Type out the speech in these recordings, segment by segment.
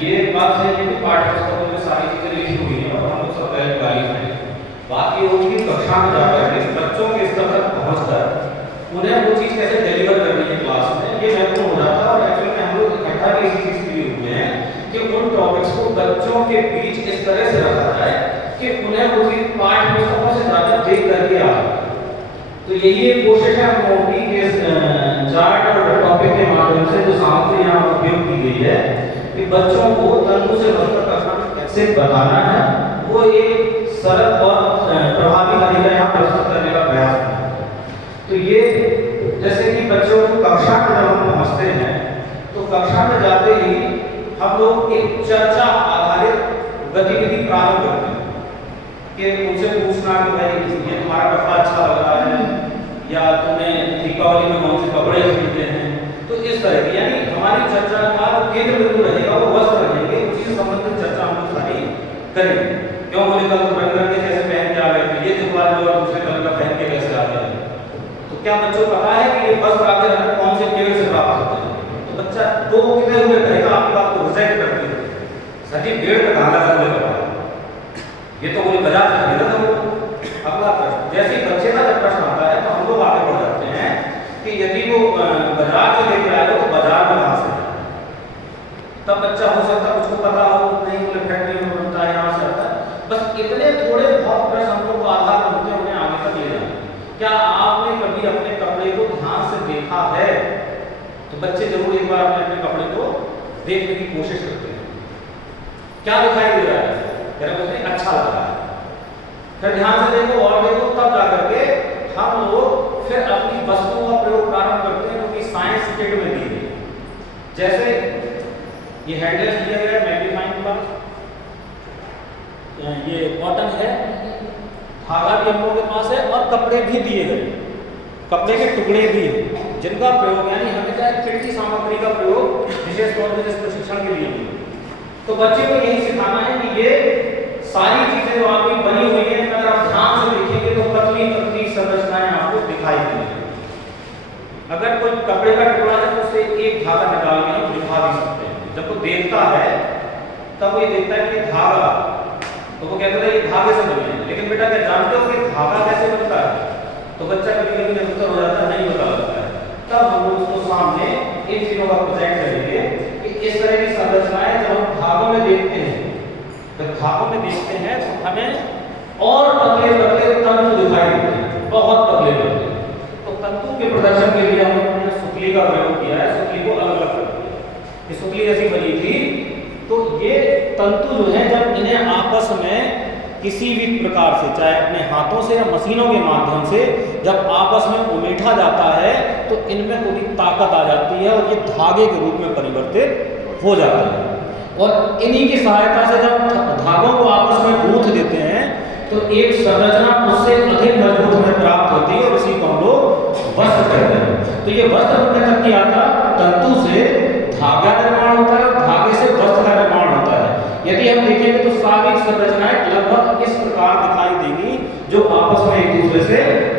ये बात है कि पाठ्य पुस्तकों में सारी चीजें लिखी हुई हैं और हम लोग सब पहले गाइड हैं। बात ये होगी कक्षा में जाकर के बच्चों के स्तर तक पहुंचकर उन्हें वो चीज कैसे डिलीवर करनी है क्लास में, ये महत्वपूर्ण हो जाता है। और एक्चुअली में हम लोग इकट्ठा भी इसी चीज के लिए हुए हैं कि उन टॉपिक्स को बच्चों के बीच इस तरह से रखा जाए कि उन्हें वो चीज पाठ्य पुस्तकों से ज्यादा देख करके आ जाए। तो यही एक कोशिश है हम लोगों की इस चार्ट और टॉपिक के माध्यम से जो सामग्री यहाँ उपयोग की गई है कि बच्चों को तंतु से वस्त्र कथन कैसे बताना है, वो एक सरल और प्रभावी तरीका यहाँ प्रस्तुत करने का प्रयास है। तो ये जैसे कि बच्चों को कक्षा में जब हम पहुँचते हैं तो कक्षा में जाते ही हम लोग एक चर्चा आधारित गतिविधि प्रारंभ करते हैं कि उनसे पूछना कि भाई ये तुम्हारा कपड़ा अच्छा लग रहा है या तुम्हें दीपावली में कौन से कपड़े खरीदते हैं। तो इस तरह की यानी हमारी चर्चा का केंद्र बिंदु रहेगा वो वस्त्र रहेंगे, उसी से संबंधित चर्चा हम लोग सारी करेंगे। क्यों बोले कल रंग बिरंगे कैसे पहन के आ गए थे, ये दिखवा दो और दूसरे कलर का पहन के कैसे आ गए। तो क्या बच्चों को पता है कि ये वस्त्र आगे हमें कौन से पेड़ से प्राप्त होते हैं। तो बच्चा दो कितने हुए कहेगा आपकी बात को रिजेक्ट कर देगा, सर जी पेड़ पे कहाँ लगा हुआ कपड़ा, ये तो कोई बाजार से खरीदा था। अगला प्रश्न, जैसे ही बच्चे का जब प्रश्न आता है तो हम लोग आगे बढ़ जाते हैं कि यदि वो बाजार से लेकर आए तो बाजार में कहाँ से, तब बच्चा हो सकता है उसको पता हो नहीं बोले फैक्ट्री में बनता है यहाँ से आता है। बस इतने थोड़े बहुत प्रश्न हम लोग को आधार बनते हैं उन्हें आगे तक ले जाए। क्या आपने कभी अपने कपड़े को ध्यान से देखा है? तो बच्चे जरूर एक बार अपने कपड़े को देखने की कोशिश करते हैं, क्या दिखाई दे रहा है, अच्छा लग रहा है, फिर ध्यान से देखो और देखो, तब जाकर के हम लोग फिर अपनी वस्तुओं का प्रयोग प्रारंभ करते हैं जो कि साइंस किट में दी गई। जैसे ये हेडलाइंस दिया गया है मैग्नीफाइंग ग्लास, ये कॉटन है, धागा भी हम लोगों के पास है और कपड़े भी दिए गए, कपड़े के टुकड़े भी हैं जिनका प्रयोग यानी हमेशा किट की सामग्री का प्रयोग विशेष तौर पर इस प्रशिक्षण के लिए। तो बच्चे को यही सिखाना है कि ये सारी चीजें जो आपकी बनी हुई है अगर आप ध्यान से देखेंगे तो पतली पतली संरचनाएं आपको दिखाई देंगी। अगर कोई कपड़े का टुकड़ा है तो उसे एक धागा निकाल के हम दिखा भी सकते हैं। जब वो देखता है तब वो ये देखता है कि धागा, तो वो कहता है ये धागे से बने हैं, लेकिन बेटा क्या जानते हो कि धागा कैसे बनता है? तो बच्चा कभी कभी निरुत्तर हो जाता है, नहीं पता लगता है। तब हम लोग उसको सामने इन चीजों का प्रेजेंट करेंगे कि इस तरह की संरचनाएं जब हम धागों में देखते हैं, जब धागों में देखते हैं तो हमें और पतले पतले तंतु दिखाई देते हैं, बहुत पतले पतले। तो तंतु के प्रदर्शन के लिए हमने सुतली का प्रयोग किया है, सुतली को अलग अलग कर दिया। ये सुतली ऐसी बनी थी, तो ये तंतु जो है जब इन्हें आपस में किसी भी प्रकार से चाहे अपने हाथों से या मशीनों के माध्यम से जब आपस में उमेटा जाता है तो इनमें थोड़ी ताकत आ जाती है और ये धागे के रूप में परिवर्तित हो जाता है। और इन्हीं की सहायता से जब धागों को आपस में गूंथ देते हैं तो एक संरचना उससे अधिक मजबूत हमें प्राप्त होती है और इसी को हम लोग वस्त्र कहते हैं। तो ये वस्त्र बनने तक की आता तंतु से धागा निर्माण होता है, धागे से वस्त्र का निर्माण होता है। यदि हम देखेंगे तो सारी संरचनाएं लगभग इस प्रकार दिखाई देंगी जो आपस में एक दूसरे से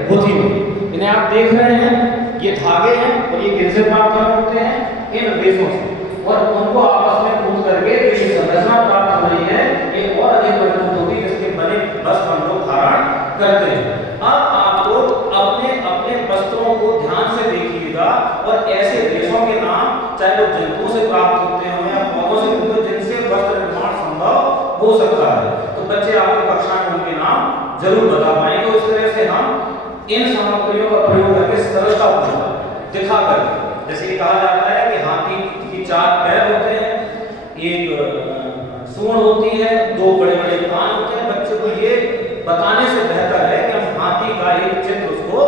गुथी हुई। इन्हें आप देख रहे हैं, ये धागे हैं और ये किनसे प्राप्त होते हैं? इन रेशों से, और उनको आपस में गूंथ करके ये संरचना प्राप्त हो रही है, ये और अधिक मजबूत होगी जिसके बने वस्त्र हम लोग धारण करते हैं। अब आप लोग अपने अपने वस्त्रों को ध्यान से देखिएगा और ऐसे रेशों के नाम चाहे वो जंतुओं से प्राप्त होते हो या पौधों से होते जिनसे वस्त्र निर्माण संभव हो सकता है। तो बच्चे आपको कक्षा में उनके नाम जरूर बता पाएंगे। इस तरह से हम इन सामग्रियों का प्रयोग करके सरलता दिखा कर, जैसे कहा जाता है कि हाथी की 4 पैर होते हैं, एक सूंड होती है, 2 बड़े बड़े कान होते हैं। बच्चे को ये बताने से बेहतर है कि हम हाथी का एक चित्र उसको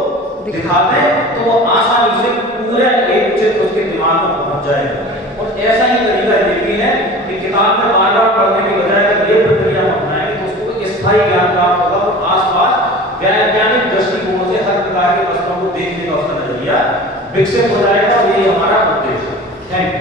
दिखा दें तो वो आसानी से पूरा एक चित्र उसके दिमाग में पहुंच जाएगा। और ऐसा ही तरीका ये भी है कि किताब में बार बार पढ़ने की बजाय अगर ये प्रक्रिया अपनाएंगे तो उसको स्थायी ज्ञान प्राप्त होगा और आसपास वैज्ञानिक दृष्टिकोण से हर प्रकार के वस्तुओं को देखने का उसका नजरिया विकसित हो जाएगा। और यही हमारा उद्देश्य है। Thank you.